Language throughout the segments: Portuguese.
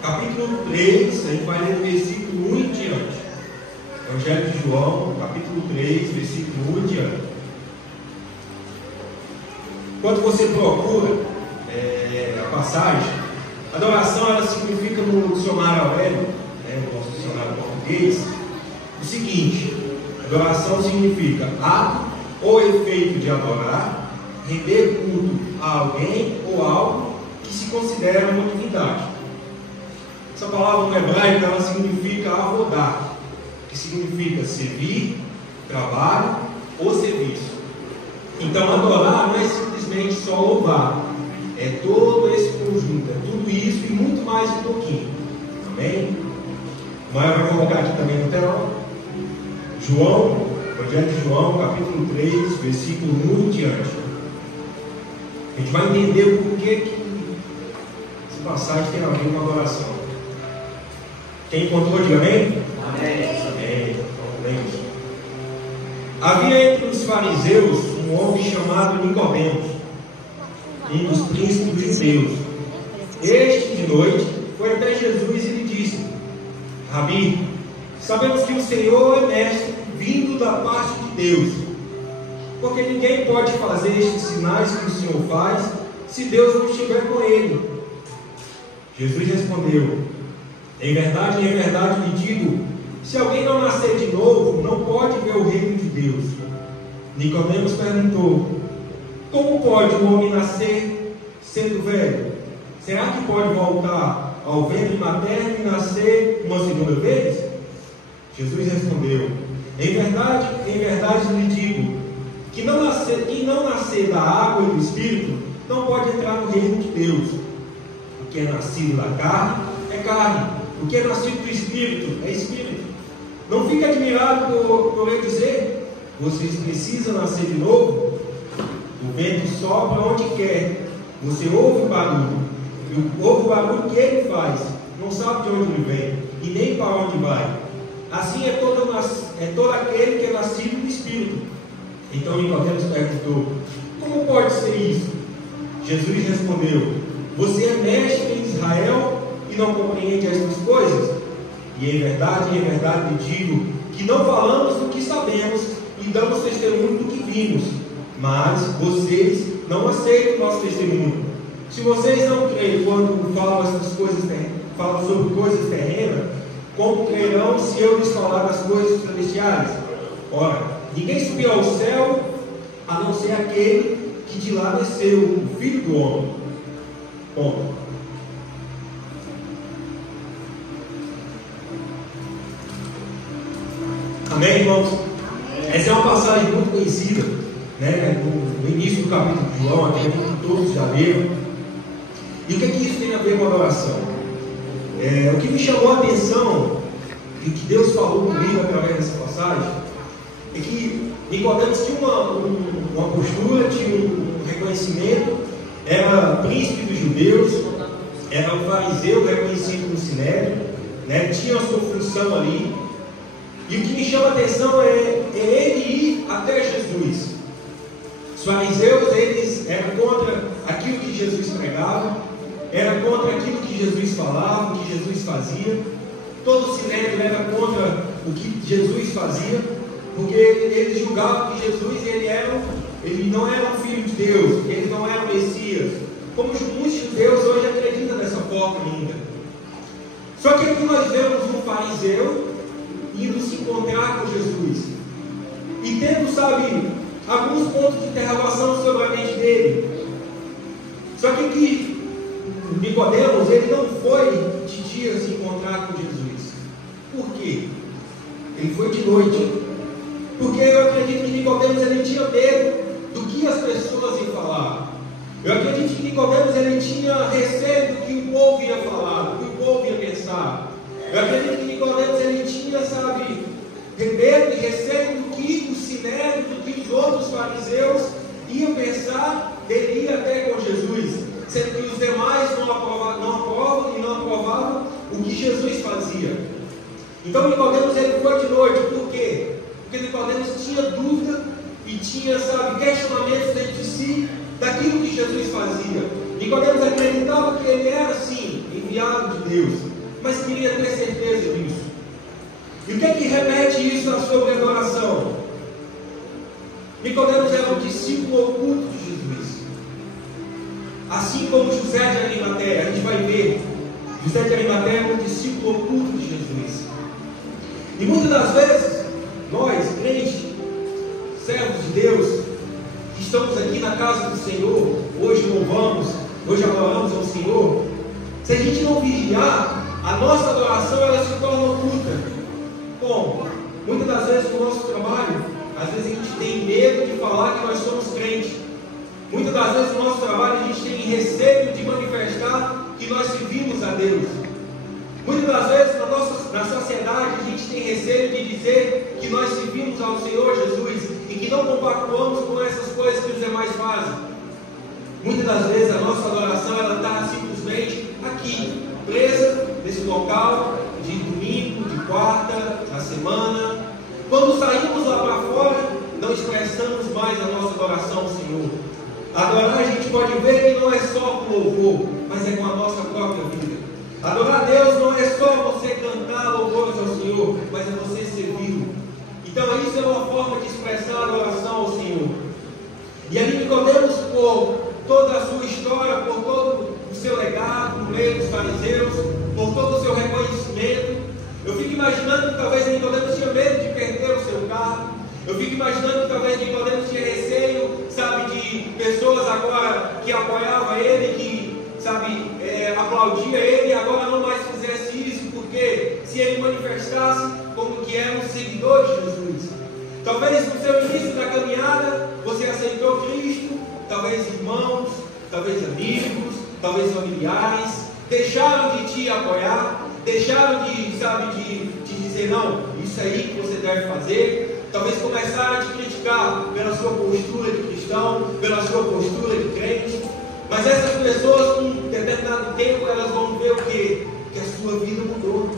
capítulo 3, a gente vai ler do versículo 1 em diante. Evangelho de João, capítulo 3, versículo 1 em diante. Quando você procura a passagem, adoração ela significa no dicionário Aurélio, no nosso dicionário português, o seguinte: adoração significa ato ou efeito de adorar, render culto a alguém ou algo que se considera uma divindade. Essa palavra no hebraico ela significa avodar, que significa servir, trabalho ou serviço. Então adorar não é simplesmente só louvar, é todo esse conjunto, é tudo isso e muito mais um pouquinho. Amém? O Maia vai colocar aqui também no telão. João, Evangelho de João, capítulo 3, versículo 1 em diante. A gente vai entender o porquê que essa passagem tem a ver com adoração. Quem encontrou, diga amém? Amém. Amém. Então, lemos. Havia entre os fariseus um homem chamado Nicodemos, um dos príncipes dos judeus. Este, de noite, foi até Jesus e lhe disse: Rabi, sabemos que o Senhor é mestre, vindo da parte de Deus, porque ninguém pode fazer estes sinais que o Senhor faz, se Deus não estiver com ele. Jesus respondeu: em verdade lhe digo, se alguém não nascer de novo, não pode ver o reino de Deus. Nicodemos perguntou: como pode um homem nascer sendo velho? Será que pode voltar ao ventre materno e nascer uma segunda vez? Jesus respondeu: em verdade lhe digo, que quem não nascer da água e do Espírito, não pode entrar no reino de Deus. O que é nascido da carne é carne, o que é nascido do Espírito é Espírito. Não fique admirado por eu dizer: vocês precisam nascer de novo. O vento sopra onde quer, você ouve o barulho, e ouve o barulho que ele faz, não sabe de onde ele vem e nem para onde vai. Assim é todo aquele que é nascido do Espírito. Então Nicodemos perguntou: como pode ser isso? Jesus respondeu: você é mestre em Israel e não compreende estas coisas? E em verdade lhe digo, que não falamos do que sabemos e damos testemunho do que vimos, mas vocês não aceitam o nosso testemunho. Se vocês não creem quando falam sobre coisas terrenas, como crerão se eu lhes falar das coisas celestiais? Ora, ninguém subiu ao céu, a não ser aquele que de lá desceu, o Filho do Homem. Ponto. Amém, irmãos? Essa é uma passagem muito conhecida, no início do capítulo de João, acredito que todos já leram. E o que é que isso tem a ver com a adoração? O que me chamou a atenção e que Deus falou comigo através dessa passagem é que Nicodemos tinha uma postura, tinha um reconhecimento, era príncipe dos judeus, era um fariseu reconhecido no Sinédrio, tinha a sua função ali. E o que me chama a atenção é ele ir até Jesus. Os fariseus, eles eram contra aquilo que Jesus pregava, era contra aquilo que Jesus falava, o que Jesus fazia. Todo o Sinédrio era contra o que Jesus fazia, porque eles julgavam que Jesus ele não era um filho de Deus, ele não era o Messias, como muitos judeus hoje acreditam dessa forma ainda. Só que aqui nós vemos um fariseu indo se encontrar com Jesus e tendo, alguns pontos de interrogação sobre a mente dele. Só que aqui Nicodemos, ele não foi de dia se encontrar com Jesus. Por quê? Ele foi de noite. Porque eu acredito que Nicodemos ele tinha medo do que as pessoas iam falar. Eu acredito que Nicodemos ele tinha receio do que o povo ia falar, do que o povo ia pensar. Eu acredito que Nicodemos ele tinha, medo e receio do que o Sinédrio, do que os outros fariseus iam pensar dele ir até com Jesus, sendo que os demais não aprovavam e não aprovavam o que Jesus fazia. Então Nicodemos ele foi de noite. Por quê? Porque Nicodemos tinha dúvida e tinha, questionamentos dentro de si daquilo que Jesus fazia. Nicodemos acreditava que ele era, sim, enviado de Deus. mas queria ter certeza disso. E o que é que remete isso à sobre adoração? Nicodemos era um discípulo oculto de Jesus. Assim como José de Arimateia, a gente vai ver, José de Arimateia é um discípulo oculto de Jesus. E muitas das vezes, nós, crentes, servos de Deus, que estamos aqui na casa do Senhor, hoje louvamos, hoje adoramos ao Senhor, se a gente não vigiar, a nossa adoração ela se torna oculta. Como? Muitas das vezes no nosso trabalho, às vezes a gente tem medo de falar que nós somos crentes. Muitas das vezes no nosso trabalho a gente tem receio de manifestar que nós servimos a Deus. Muitas das vezes na sociedade a gente tem receio de dizer que nós servimos ao Senhor Jesus e que não compactuamos com essas coisas que os demais fazem. Muitas das vezes a nossa adoração ela está simplesmente aqui, presa nesse local de domingo, de quarta, na semana. Quando saímos lá para fora, não expressamos mais a nossa adoração ao Senhor. Adorar a gente pode ver que não é só com louvor, mas é com a nossa própria vida. Adorar a Deus não é só você cantar louvores ao Senhor, mas é você servir. Então isso é uma forma de expressar a adoração ao Senhor. E ali Nicodemos, por toda a sua história, por todo o seu legado no meio dos fariseus, por todo o seu reconhecimento, eu fico imaginando que talvez Nicodemos tinha medo de perder o seu cargo. Eu fico imaginando que talvez Nicodemos tinha receio, sabe, de pessoas agora que apoiavam ele, que, sabe, aplaudia ele e agora não mais fizesse isso, porque se ele manifestasse como que era um seguidor de Jesus. Talvez no seu início da caminhada, você aceitou Cristo, talvez irmãos, talvez amigos, talvez familiares, deixaram de te apoiar, deixaram de, sabe, de dizer, não, isso aí que você deve fazer. Talvez começaram a te criticar pela sua postura de cristão, pela sua postura de crente. Mas essas pessoas, com um determinado tempo, elas vão ver o quê? Que a sua vida mudou.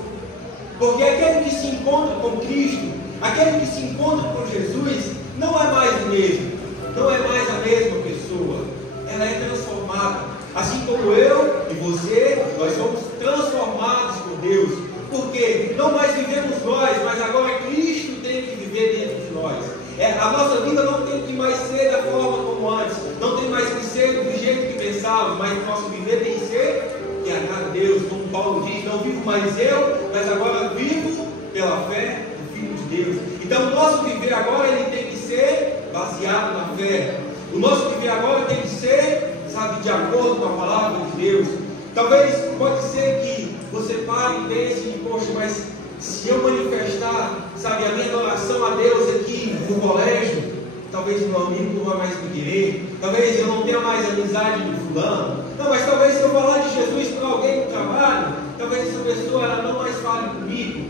Porque aquele que se encontra com Cristo, aquele que se encontra com Jesus, não é mais o mesmo. Não é mais a mesma pessoa. Ela é transformada. Assim como eu e você, nós somos transformados por Deus. Porque não mais vivemos nós, mas agora Cristo tem que viver dentro de nós. A nossa vida não tem que mais ser da forma como antes, não tem mais que ser do jeito que pensávamos, mas o nosso viver tem que ser que agrada a Deus, como Paulo diz, não vivo mais eu, mas agora vivo pela fé do Filho de Deus. Então o nosso viver agora ele tem que ser baseado na fé. O nosso viver agora tem que ser, sabe, de acordo com a palavra de Deus. Talvez pode ser que você pare e pense, poxa, mas se eu manifestar, sabe, a minha adoração a Deus aqui no colégio, talvez meu amigo não vai mais me querer, talvez eu não tenha mais amizade do fulano. Não, mas talvez se eu falar de Jesus para alguém no trabalho, talvez essa pessoa ela não mais fale comigo,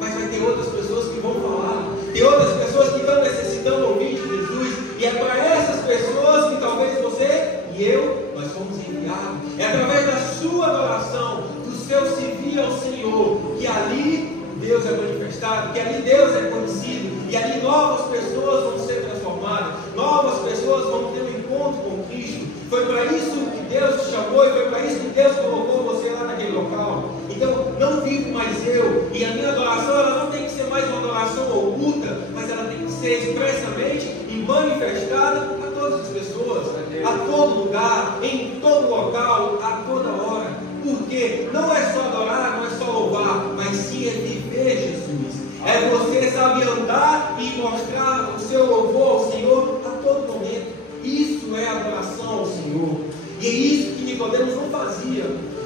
mas vai ter outras pessoas que vão falar, tem outras pessoas que estão necessitando ouvir de Jesus, e é para essas pessoas que talvez você e eu, nós fomos enviados. É através da sua adoração, do seu servir ao Senhor, que ali Deus é manifestado, que ali Deus é conhecido, e ali novas pessoas vão ser transformadas, novas pessoas vão ter um encontro com Cristo. Foi para isso que Deus te chamou, e foi para isso que Deus colocou você lá naquele local. Então, não vivo mais eu, e a minha adoração ela não tem que ser mais uma adoração oculta, mas ela tem que ser expressamente e manifestada a todas as pessoas, a todo lugar, em todo local, a toda hora. Porque não é só adorar, não é só louvar, mas sim é viver Jesus. É você, sabe, andar e mostrar o seu louvor ao Senhor a todo momento. Isso é adoração ao Senhor. E é isso que Nicodemos não fazia.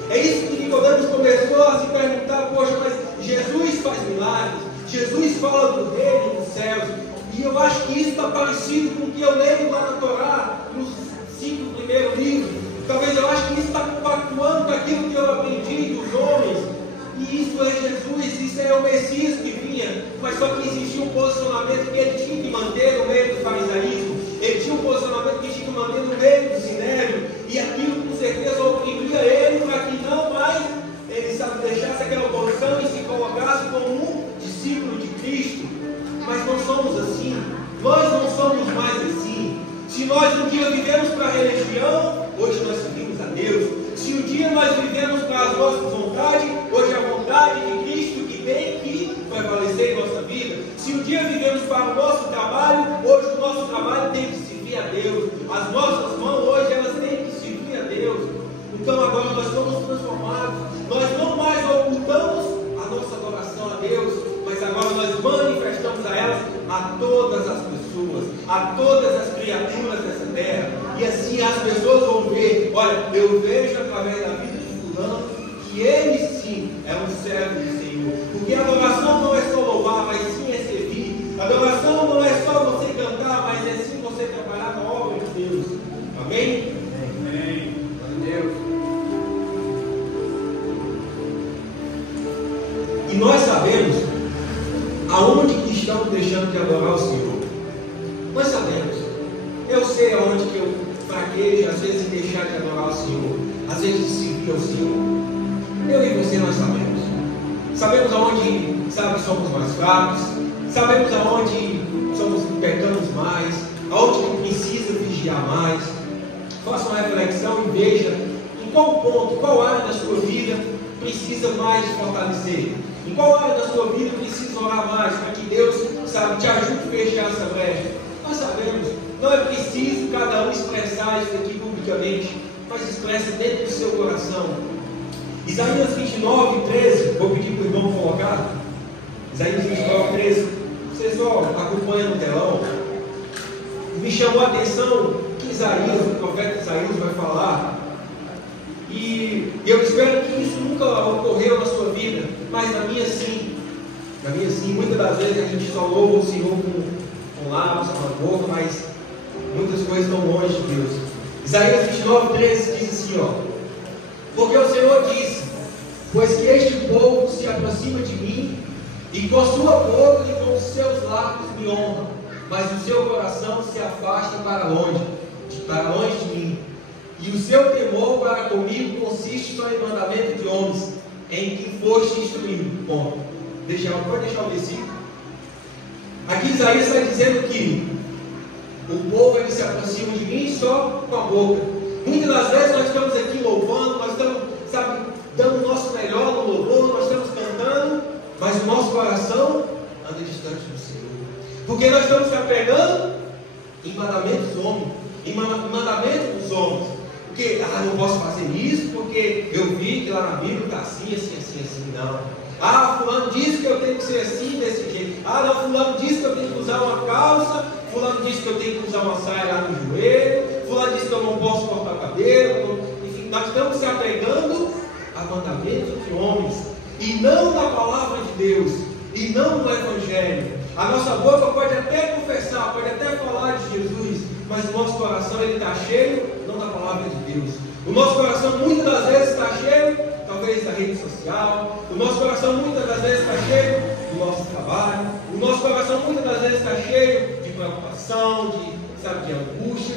É isso que Nicodemos começou a se perguntar, poxa, mas Jesus faz milagres, Jesus fala do reino dos céus. E eu acho que isso está parecido com o que eu leio lá na Torá, nos 5 primeiros livros. Talvez eu acho que isso está compactuando com aquilo que eu aprendi dos homens. E isso é Jesus, isso é o Messias que vinha. Mas só que existia um posicionamento que ele tinha que manter no meio do farisaísmo. Ele tinha um posicionamento que tinha que manter no meio do sinédrio. E aquilo com certeza oprimia ele para que não mais ele, sabe, deixasse aquela posição e se colocasse como um discípulo de Cristo. Mas não somos assim. Nós não somos mais assim. Se nós um dia vivemos para a religião, hoje nós servimos a Deus. Se um dia nós vivemos para as nossas vontades, hoje a a todas as criaturas dessa terra. E assim as pessoas vão ver, olha, eu vejo através da vida de fulano que ele sim é um servo do Senhor. Porque a adoração não é só louvar, mas sim é servir. A adoração não é só você cantar, mas é sim você trabalhar na obra de Deus. Amém? Amém. Glória a Deus. E nós sabemos aonde que estamos deixando de adorar o Senhor. Nós sabemos. Eu sei aonde que eu fraquejo, às vezes, em deixar de adorar o Senhor, às vezes de seguir ao Senhor. Eu e você, nós sabemos. Sabemos aonde, sabe, somos mais fracos. Sabemos aonde pecamos mais, aonde que precisa vigiar mais. Faça uma reflexão e veja em qual ponto, qual área da sua vida precisa mais fortalecer. Em qual área da sua vida precisa orar mais para que Deus, sabe, te ajude a fechar essa brecha? Nós sabemos, não é preciso cada um expressar isso aqui publicamente, mas expressa dentro do seu coração. Isaías 29, 13, vou pedir para o irmão colocar. Isaías 29, 13. Vocês só acompanham no telão. Me chamou a atenção que Isaías, o profeta Isaías, vai falar. E eu espero que isso nunca ocorreu na sua vida, mas na minha sim. Na minha sim. Muitas das vezes a gente só louva o Senhor com lábios, com a boca, mas muitas coisas estão longe de Deus. Isaías 29, 13 diz assim, ó: porque o Senhor disse: pois que este povo se aproxima de mim, e com a sua boca e com os seus lábios me honra, mas o seu coração se afasta para longe de mim. E o seu temor para comigo consiste só em mandamento de homens, em que foste instruído. Bom, pode deixar o versículo. Aqui Isaías está dizendo que o povo ele se aproxima de mim só com a boca. Muitas das vezes nós estamos aqui louvando, nós estamos, sabe, dando o nosso melhor no louvor, nós estamos cantando, mas o nosso coração anda distante do Senhor. Porque nós estamos se apegando em mandamentos dos homens, em mandamentos dos homens. Porque, não posso fazer isso, porque eu vi que lá na Bíblia está assim, assim, assim, assim. Não. Fulano disse que eu tenho que ser assim, desse jeito. Não, fulano disse que eu tenho que usar uma calça. Fulano disse que eu tenho que usar uma saia lá no joelho. Fulano disse que eu não posso cortar o cabelo. Enfim, nós estamos se apegando a mandamentos de homens, e não da palavra de Deus, e não do Evangelho. A nossa boca pode até confessar, pode até falar de Jesus, mas o nosso coração ele está cheio, não da palavra de Deus. O nosso coração muitas das vezes está cheio, talvez da rede social. O nosso coração muitas das vezes está cheio do nosso trabalho. O nosso coração muitas das vezes está cheio de preocupação, de angústia.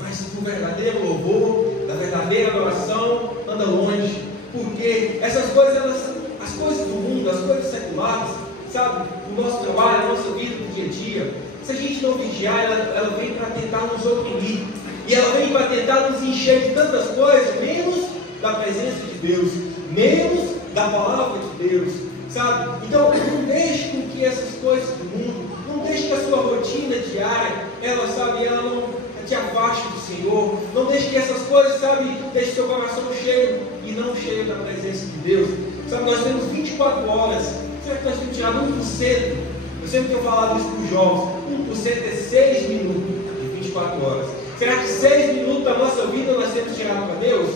Mas o verdadeiro louvor, da verdadeira adoração, anda longe. Porque essas coisas, as coisas do mundo, as coisas seculares, sabe, o nosso trabalho, a nossa vida do dia a dia, se a gente não vigiar, ela vem para tentar nos oprimir. E ela vem para tentar nos encher de tantas coisas, menos da presença de Deus, menos da palavra de Deus, sabe? Então, não deixe com que essas coisas do mundo, não deixe que a sua rotina diária, ela não te afaste do Senhor. Não deixe que essas coisas, deixe seu coração cheio e não cheio da presença de Deus. Sabe, nós temos 24 horas. Será que nós temos tirado 1%? Eu sempre tenho falado isso para os jovens. 1% é 6 minutos de 24 horas. Será que 6 minutos da nossa vida nós temos tirado para Deus?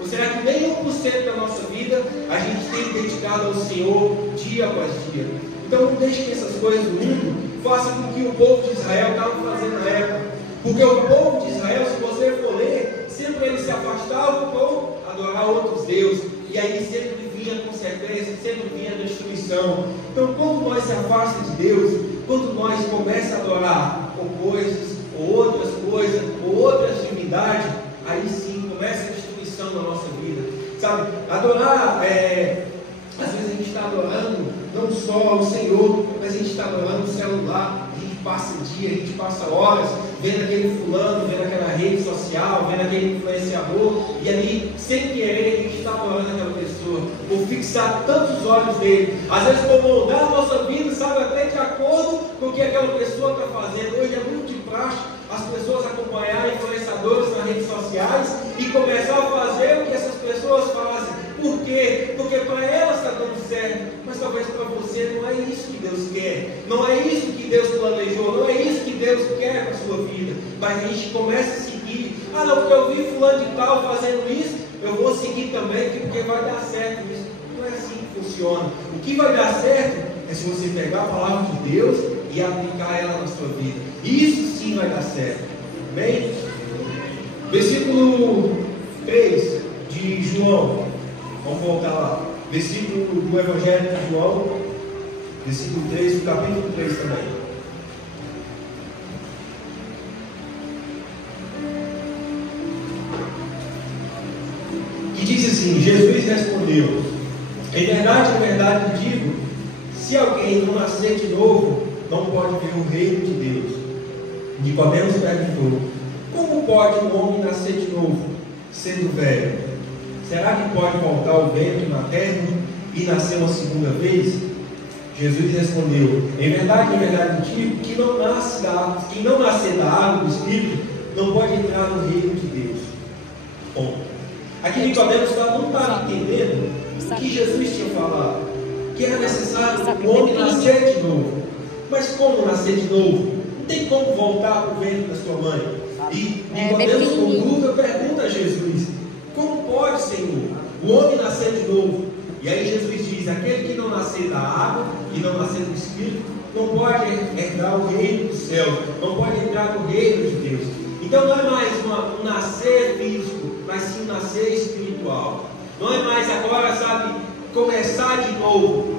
Ou será que nem 1% da nossa vida a gente tem dedicado ao Senhor dia após dia? Então não deixe que essas coisas do mundo façam com que o povo de Israel estava fazendo na época. Porque o povo de Israel, se você for ler, sempre eles se afastavam por adorar outros deuses. E aí sempre vinha a consequência, sempre vinha a destruição. Então quando nós se afastamos de Deus, quando nós começamos a adorar ou coisas, ou outras coisas, ou outras divindades, aí sim começa a destruição da nossa vida. Sabe, adorar, às vezes a gente está adorando não só o Senhor, mas a gente está adorando o celular. A gente passa dia, a gente passa horas vendo aquele fulano, vendo aquela rede social, vendo aquele influenciador, e ali, sem querer, a gente está adorando aquela pessoa, por fixar tantos olhos dele, às vezes por moldar a nossa vida, sabe, até de acordo com o que aquela pessoa está fazendo. Hoje é muito de praxe as pessoas acompanharem influenciadores nas redes sociais e começar a fazer o que essas pessoas fazem. Por quê? Porque para elas está dando certo, mas talvez para você não é isso que Deus quer, não é isso que Deus planejou, não é isso que Deus quer quer para a sua vida, mas a gente começa a seguir. Ah, não, porque eu vi fulano de tal fazendo isso, eu vou seguir também, porque vai dar certo isso. Não é assim que funciona. O que vai dar certo é se você pegar a palavra de Deus e aplicar ela na sua vida. Isso sim vai dar certo. Amém? Versículo 3 de João. Vamos voltar lá. Versículo do Evangelho de João, versículo 3, do capítulo 3 também. E diz assim: Jesus respondeu: em verdade digo, se alguém não nascer de novo, não pode ver o reino de Deus. Nicodemos perguntou: como pode um homem nascer de novo, sendo velho? Será que pode voltar o vento na terra e nascer uma segunda vez? Jesus respondeu: em verdade digo, quem não nascer da água do Espírito, não pode entrar no reino de Deus. Bom, aqui Nicodemos não estava entendendo o que Jesus tinha falado, que era necessário o homem nascer de novo. Mas como nascer de novo? Não tem como voltar para o ventre da sua mãe. E Nicodemos com dúvida pergunta a Jesus: como pode, Senhor, o homem nascer de novo? E aí Jesus diz: aquele que não nascer da água, que não nascer do Espírito, não pode herdar o reino dos céus, não pode entrar no reino de Deus. Então não é mais um nascer físico, mas sim um nascer espiritual. Não é mais agora, sabe, começar de novo.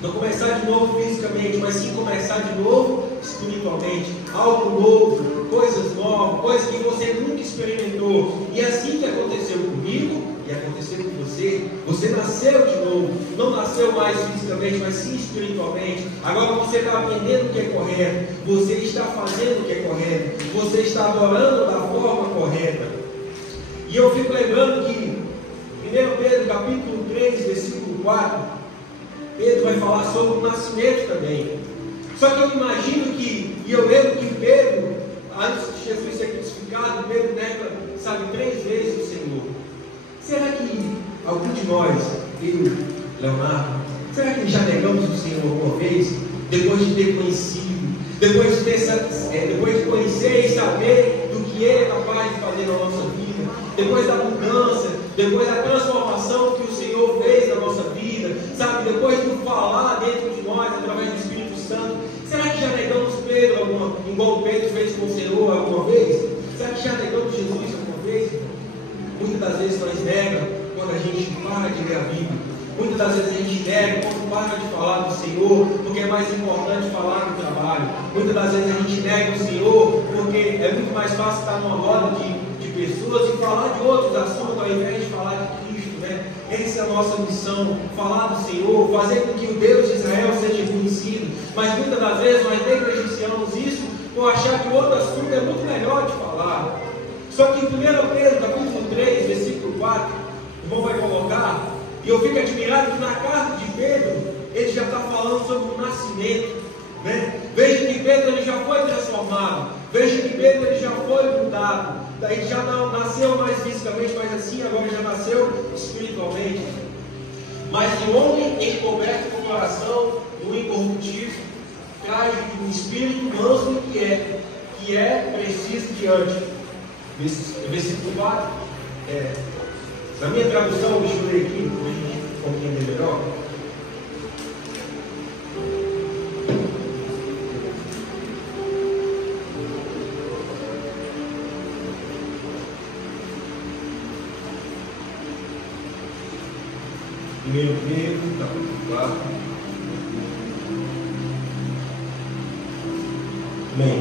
Não começar de novo fisicamente, mas sim começar de novo espiritualmente. Algo novo, coisas novas, coisas que você nunca experimentou. E é assim que aconteceu comigo e aconteceu com você. Você nasceu de novo. Não nasceu mais fisicamente, mas sim espiritualmente. Agora você está aprendendo o que é correto. Você está fazendo o que é correto. Você está adorando da forma correta. E eu fico lembrando que 1 Pedro capítulo 3, versículo 4, Pedro vai falar sobre o nascimento também. Só que eu imagino que, e eu lembro que Pedro, antes de Jesus ser crucificado, Pedro nega, 3 vezes o Senhor. Será que algum de nós, eu, Leonardo, será que já negamos o Senhor alguma vez? Depois de ter conhecido, depois de conhecer e saber do que Ele é capaz de fazer na nossa vida, depois da mudança, depois da transformação que o Senhor fez na nossa vida, depois do falar dentro de nós, através do Espírito Santo, será que já negamos Pedro, igual Pedro fez com o Senhor alguma vez? Será que já negamos Jesus alguma vez? Muitas das vezes nós negamos quando a gente para de ler a Bíblia. Muitas das vezes a gente nega quando para de falar do Senhor, porque é mais importante falar do trabalho. Muitas das vezes a gente nega o Senhor, porque é muito mais fácil estar numa roda de pessoas e falar de outros assuntos, ao invés de falar de Cristo, né? Essa é a nossa missão, falar do Senhor, fazer com que o Deus de Israel seja conhecido. Mas muitas das vezes nós negligenciamos isso por achar que o outro assunto é muito melhor de falar. Só que em 1 Pedro, capítulo 3, versículo 4, o irmão vai colocar, e eu fico admirado que na carta de Pedro, ele já está falando sobre o nascimento, né? Veja que Pedro ele já foi transformado, veja que Pedro ele já foi mudado, ele já não nasceu mais fisicamente, mas assim agora já nasceu espiritualmente. Mas o homem encoberto com o coração do incorruptível traz um espírito manso que é preciso diante. Versículo 4, na minha tradução, deixa eu ler aqui, para a gente compreender melhor. Primeiro Pedro, capítulo 4. Amém.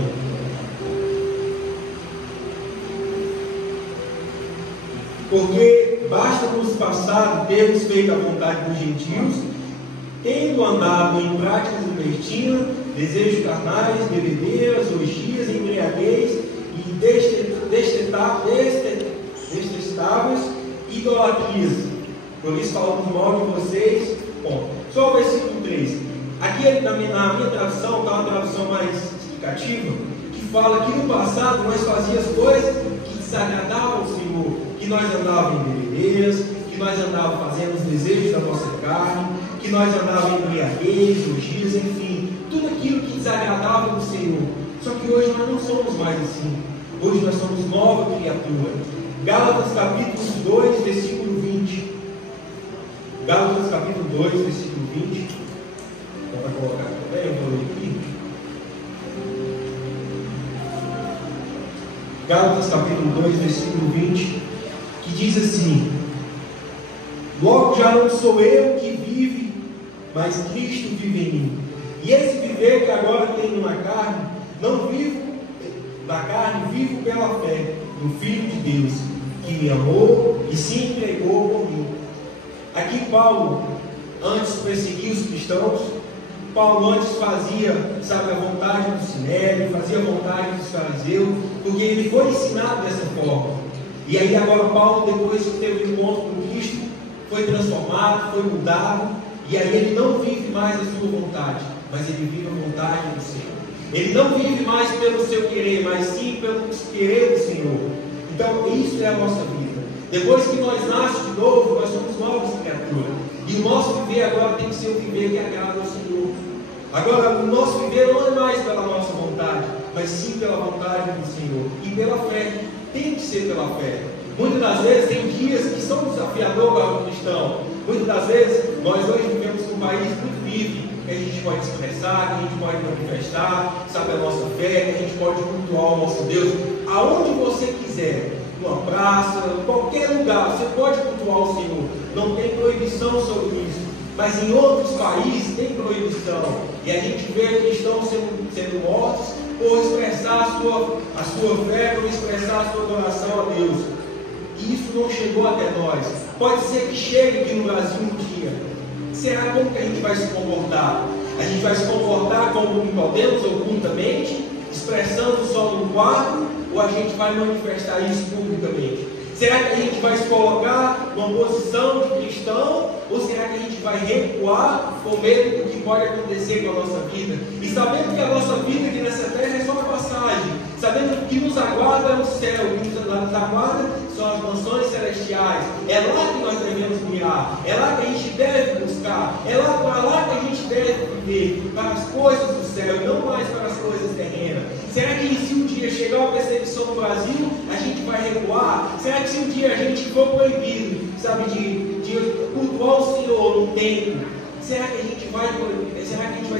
Porque basta nos passado termos feito a vontade dos gentios, tendo andado em práticas libertinas, desejos carnais, bebedeiras, orgias, embriaguez e detestáveis idolatrias. Por isso falamos mal de vocês. Bom, só o versículo 3. Aqui na minha tradução está uma tradução mais explicativa, que fala que no passado nós fazíamos coisas que desagradavam ao Senhor, que nós andávamos em bebedeiras, que nós andávamos fazendo os desejos da nossa carne, que nós andávamos em embriaguez, orgias, enfim, tudo aquilo que desagradava ao Senhor. Só que hoje nós não somos mais assim. Hoje nós somos nova criatura. Gálatas capítulo 2, versículo 20. Gálatas capítulo 2, versículo 20. Dá para colocar também, eu vou ler aqui. Gálatas capítulo 2, versículo 20, que diz assim: logo já não sou eu que vive, mas Cristo vive em mim. E esse viver que agora tenho na carne, não vivo na carne, vivo pela fé no Filho de Deus, que me amou e se entregou por mim. Aqui Paulo, antes perseguia os cristãos. Paulo antes fazia, sabe, a vontade do Sinédrio, fazia a vontade dos fariseus, porque ele foi ensinado dessa forma. E aí agora Paulo, depois que teve um encontro com Cristo, foi transformado, foi mudado, e aí ele não vive mais a sua vontade, mas ele vive a vontade do Senhor. Ele não vive mais pelo seu querer, mas sim pelo querer do Senhor. Então isso é a nossa vida. Depois que nós nascemos de novo, nós somos novas criaturas. E o nosso viver agora tem que ser um viver que agrada ao Senhor. Agora, o nosso viver não é mais pela nossa vontade, mas sim pela vontade do Senhor. E pela fé. Tem que ser pela fé. Muitas das vezes tem dias que são desafiadores para o cristão. Muitas das vezes nós hoje vivemos num país muito livre, que a gente pode expressar, que a gente pode manifestar, sabe, a nossa fé, que a gente pode cultuar o nosso Deus aonde você quiser. Numa praça, em qualquer lugar, você pode cultuar o Senhor. Não tem proibição sobre isso. Mas em outros países tem proibição. E a gente vê cristãos sendo mortos por expressar a sua fé, por expressar a sua adoração a Deus. E isso não chegou até nós. Pode ser que chegue aqui no Brasil um dia. Será como que a gente vai se comportar? A gente vai se comportar como Nicodemos, ocultamente, expressando só no quarto, ou a gente vai manifestar isso publicamente? Será que a gente vai se colocar numa posição de cristão? Ou será que a gente vai recuar com medo do que pode acontecer com a nossa vida? E sabendo que a nossa vida aqui nessa terra é só uma passagem, sabendo que o que nos aguarda é o céu, o que nos aguarda são as mansões celestiais. É lá que nós devemos mirar, é lá que a gente deve buscar, é lá para lá que a gente deve viver, para as coisas do céu e não mais para as coisas terrenas. Será que se um dia chegar uma perseguição no Brasil, a gente vai recuar? Será que se um dia a gente for proibido, sabe, de cultuar o Senhor no templo, será que a gente vai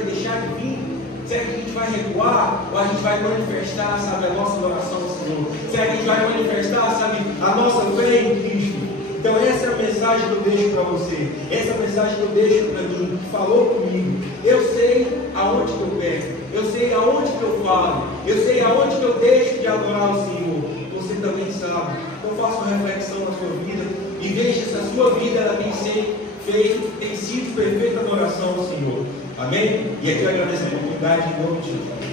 deixar de vir? Será que a gente vai recuar? Ou a gente vai manifestar, sabe, a nossa oração ao Senhor? Será que a gente vai manifestar, sabe, a nossa fé em Cristo? Então essa é a mensagem que eu deixo para você. Essa é a mensagem que eu deixo para mim, que falou comigo. Eu sei aonde que eu peco. Eu sei aonde que eu falo. Eu sei aonde que eu deixo de adorar o Senhor. Você também sabe. Então faça uma reflexão na sua vida e veja se a sua vida ela tem sido perfeita adoração ao Senhor. Amém? E aqui eu agradeço a oportunidade em nome de Jesus.